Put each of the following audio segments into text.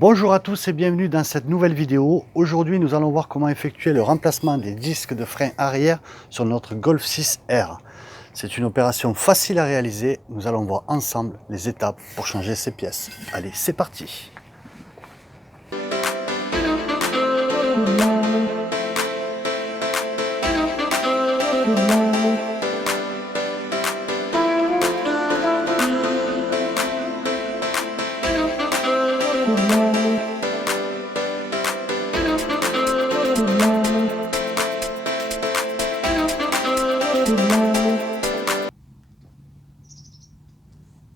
Bonjour à tous et bienvenue dans cette nouvelle vidéo. Aujourd'hui nous allons voir comment effectuer le remplacement des disques de frein arrière sur notre Golf 6R. C'est une opération facile à réaliser, nous allons voir ensemble les étapes pour changer ces pièces. Allez, c'est parti!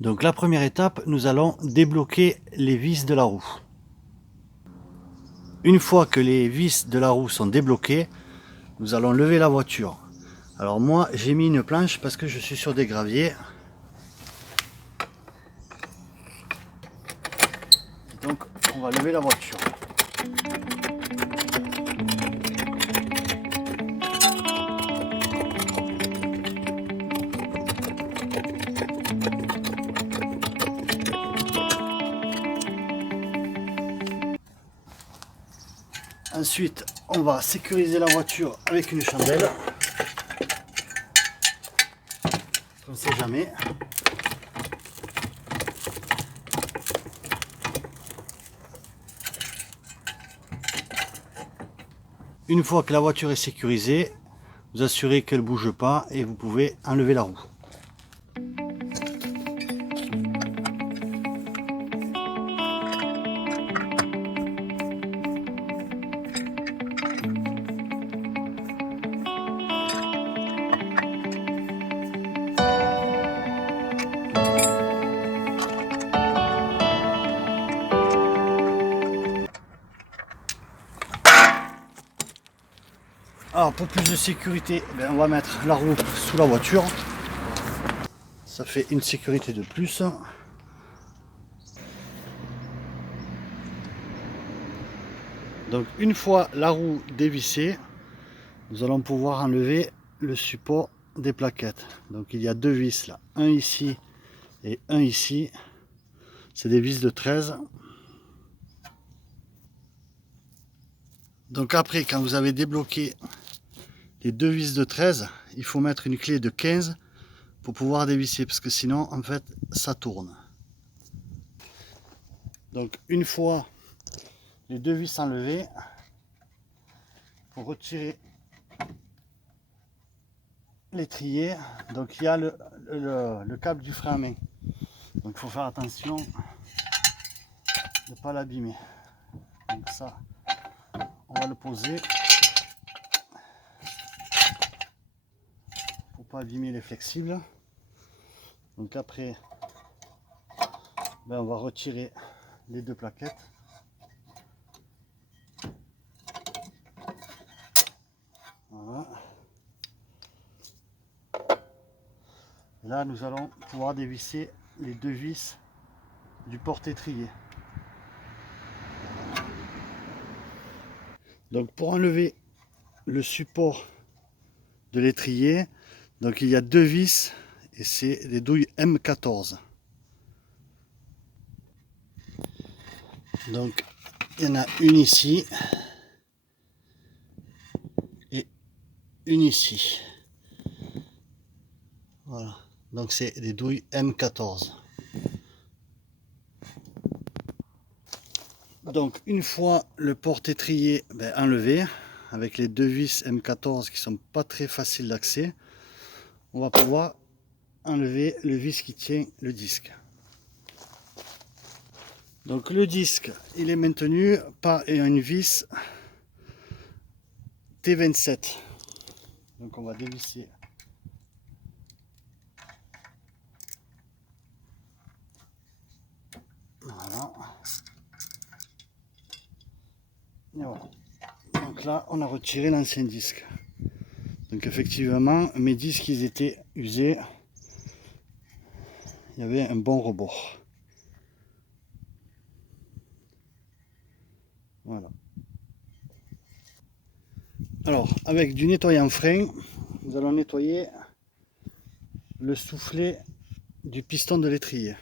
Donc la première étape, nous allons débloquer les vis de la roue. Une fois que les vis de la roue sont débloquées, nous allons lever la voiture. Alors moi j'ai mis une planche parce que je suis sur des graviers. Donc on va lever la voiture. Ensuite, on va sécuriser la voiture avec une chandelle. On ne sait jamais. Une fois que la voiture est sécurisée, vous assurez qu'elle ne bouge pas et vous pouvez enlever la roue. Alors pour plus de sécurité, on va mettre la roue sous la voiture. Ça fait une sécurité de plus. Donc une fois la roue dévissée, nous allons pouvoir enlever le support des plaquettes. Donc il y a deux vis là, un ici et un ici. C'est des vis de 13. Donc après, quand vous avez débloqué les deux vis de 13, il faut mettre une clé de 15 pour pouvoir dévisser, parce que sinon en fait ça tourne. Donc une fois les deux vis enlevées, pour retirer l'étrier, donc il y a le câble du frein à main. Donc il faut faire attention de ne pas l'abîmer. Donc ça, on va le poser pour pas abîmer les flexibles. Donc après, on va retirer les deux plaquettes. Voilà. Là, nous allons pouvoir dévisser les deux vis du porte-étrier. Donc pour enlever le support de l'étrier, donc il y a deux vis et c'est des douilles M14. Donc il y en a une ici et une ici. Voilà, donc c'est des douilles M14. Donc une fois le porte-étrier enlevé, avec les deux vis M14 qui sont pas très faciles d'accès, on va pouvoir enlever le vis qui tient le disque. Donc le disque, il est maintenu par une vis T27. Donc on va dévisser. Voilà. Et voilà. Donc là, on a retiré l'ancien disque. Donc effectivement, mes disques, ils étaient usés. Il y avait un bon rebord. Voilà. Alors, avec du nettoyant frein, nous allons nettoyer le soufflet du piston de l'étrier.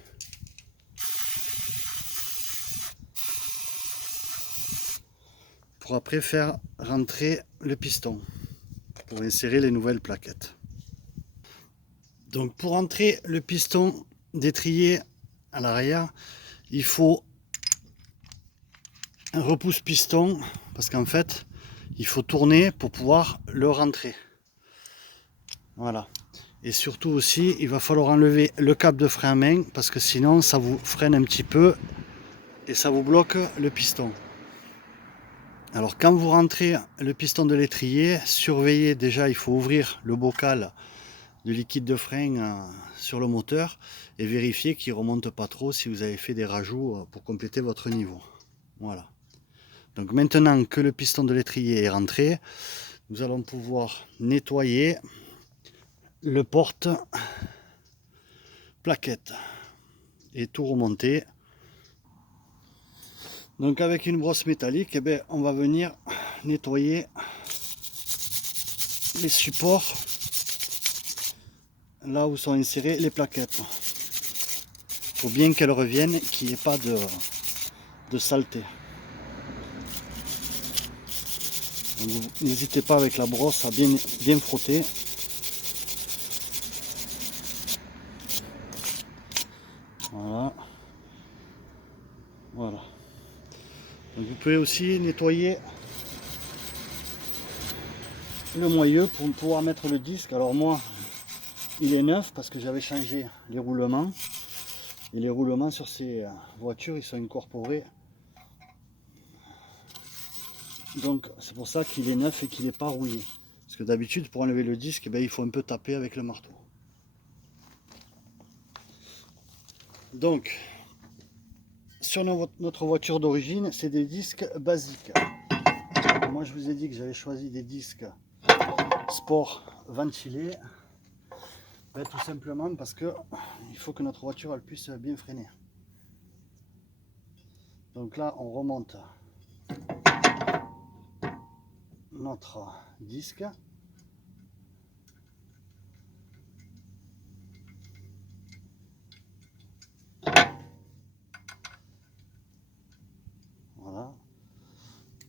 pour après faire rentrer le piston pour insérer les nouvelles plaquettes. Donc pour entrer le piston d'étrier à l'arrière, il faut un repousse-piston parce qu'en fait il faut tourner pour pouvoir le rentrer. Voilà. Et surtout aussi, il va falloir enlever le câble de frein à main parce que sinon ça vous freine un petit peu et ça vous bloque le piston. Alors quand vous rentrez le piston de l'étrier, surveillez déjà, il faut ouvrir le bocal de liquide de frein sur le moteur et vérifier qu'il ne remonte pas trop si vous avez fait des rajouts pour compléter votre niveau. Voilà. Donc maintenant que le piston de l'étrier est rentré, nous allons pouvoir nettoyer le porte plaquette et tout remonter. Donc avec une brosse métallique, eh bien, on va venir nettoyer les supports là où sont insérées les plaquettes pour bien qu'elles reviennent, qu'il n'y ait pas de saleté. N'hésitez pas avec la brosse à bien frotter. Voilà. Voilà. Donc vous pouvez aussi nettoyer le moyeu pour pouvoir mettre le disque. Alors moi, il est neuf parce que j'avais changé les roulements. Et les roulements sur ces voitures, ils sont incorporés. Donc c'est pour ça qu'il est neuf et qu'il n'est pas rouillé. Parce que d'habitude, pour enlever le disque, il faut un peu taper avec le marteau. Donc, sur notre voiture d'origine, c'est des disques basiques. Moi, je vous ai dit que j'avais choisi des disques sport ventilés. Tout simplement parce que il faut que notre voiture elle puisse bien freiner. Donc là, on remonte notre disque. Voilà.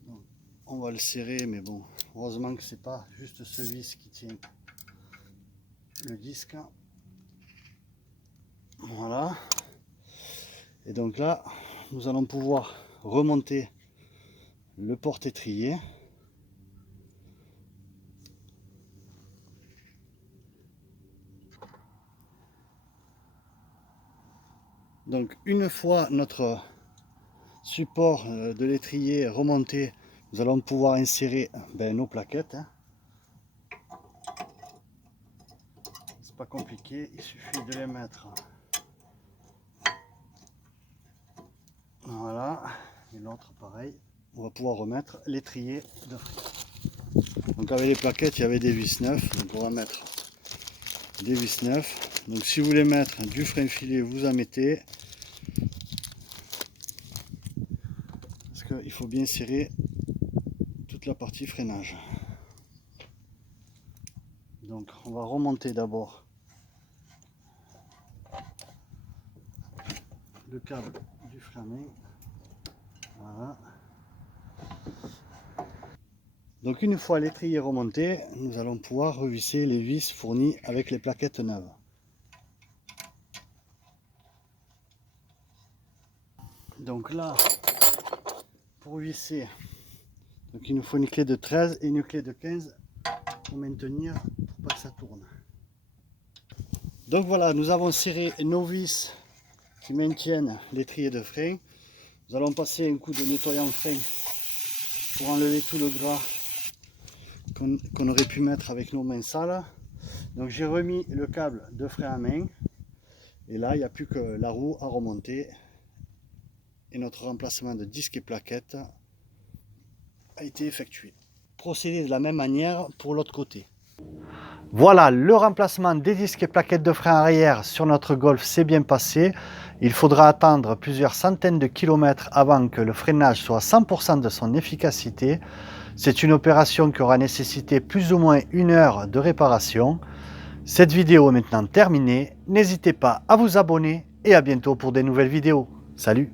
Donc, on va le serrer, mais bon, heureusement que c'est pas juste ce vis qui tient le disque. Voilà. Et donc là, nous allons pouvoir remonter le porte-étrier. Donc une fois notre support de l'étrier remonté, nous allons pouvoir insérer nos plaquettes. C'est pas compliqué, il suffit de les mettre. Voilà, et l'autre pareil. On va pouvoir remettre l'étrier de frein. Donc avec les plaquettes, il y avait des vis neufs, donc on va mettre des vis neufs. Donc si vous voulez mettre du frein filet, vous en mettez. Parce qu'il faut bien serrer toute la partie freinage. Donc on va remonter d'abord le câble du frein à main. Voilà. Donc une fois l'étrier remonté, nous allons pouvoir revisser les vis fournies avec les plaquettes neuves. Donc là, pour visser, donc il nous faut une clé de 13 et une clé de 15 pour maintenir, pour pas que ça tourne. Donc voilà, nous avons serré nos vis qui maintiennent l'étrier de frein. Nous allons passer un coup de nettoyant frein pour enlever tout le gras qu'on aurait pu mettre avec nos mains sales. Donc j'ai remis le câble de frein à main et là il n'y a plus que la roue à remonter et notre remplacement de disque et plaquettes a été effectué. Procédez de la même manière pour l'autre côté. Voilà, le remplacement des disques et plaquettes de frein arrière sur notre Golf s'est bien passé. Il faudra attendre plusieurs centaines de kilomètres avant que le freinage soit à 100% de son efficacité. C'est une opération qui aura nécessité plus ou moins 1 heure de réparation. Cette vidéo est maintenant terminée. N'hésitez pas à vous abonner et à bientôt pour des nouvelles vidéos. Salut!